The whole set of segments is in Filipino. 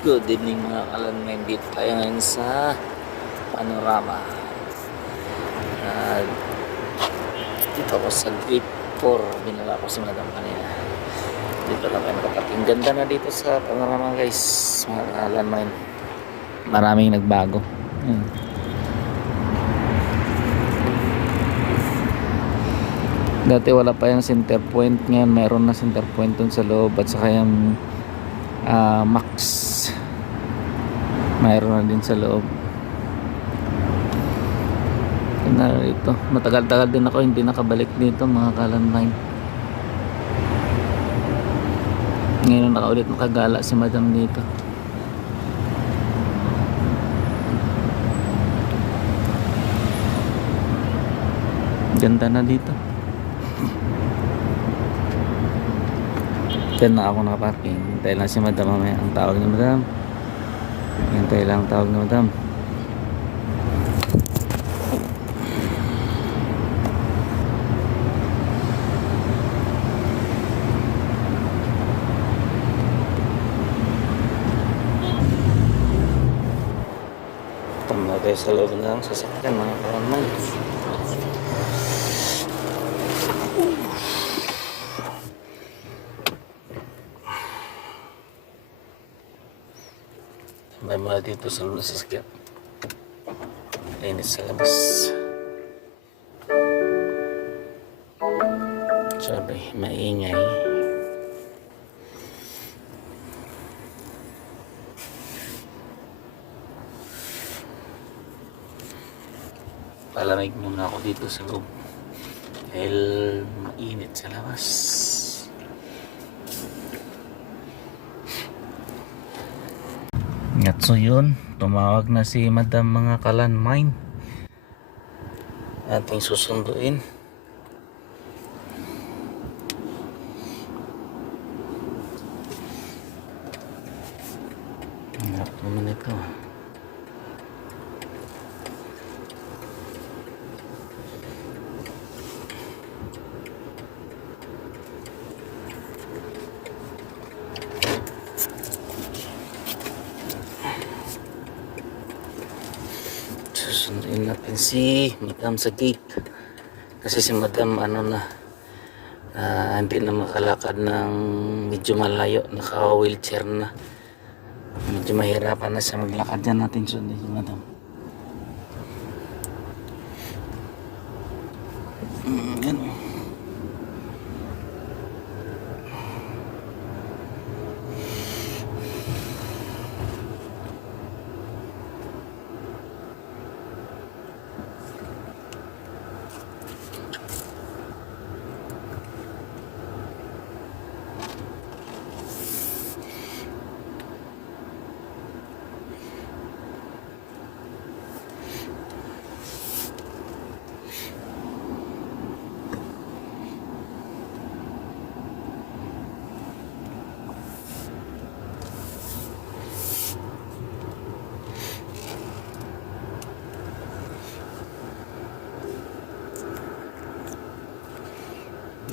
Good evening mga kalanmen. Dito tayo ngayon sa Panorama. uh, Dito ako sa Grip 4. Binala ko si Madam kanina. Dito lang kayo nakapating. Ganda na dito sa Panorama guys, mga kalanmen. Maraming nagbago. Dati wala pa yung center point. Ngayon mayroon na center point dun sa loob. At saka yung Max mayroon na din sa loob. Ito, matagal-tagal din ako hindi nakabalik dito mga kalanmine. Ngayon nakaulit nakagala si Madam dito. Ganda na dito. Diyan na ako nakaparking. Hintay lang si Madam mamaya. Ang tawag ni Madam. Hintay lang ang tawag ni Madam. Tama tayo sa loob ng sasakyan mga kawan. May mga dito sa loob ng sasakyan. Init sa labas. Sabi, maingay. Palamig muna ako dito sa loob dahil mainit sa labas. At so yun, tumawag na si Madam mga kalanmine. Ating susunduin. Hanap naman ito. Susunduin natin si Madam sa gate. Kasi si Madam hindi na makalakad ng medyo malayo. Naka wheelchair na. Medyo mahirapan na siya maglakad. Dyan natin sundin si Madam. Yan.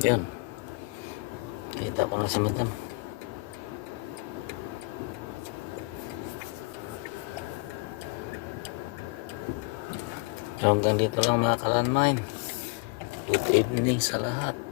Yan. Kita pa nga si Madam. So hanggang dito lang mga kalanmine. Good evening sa lahat.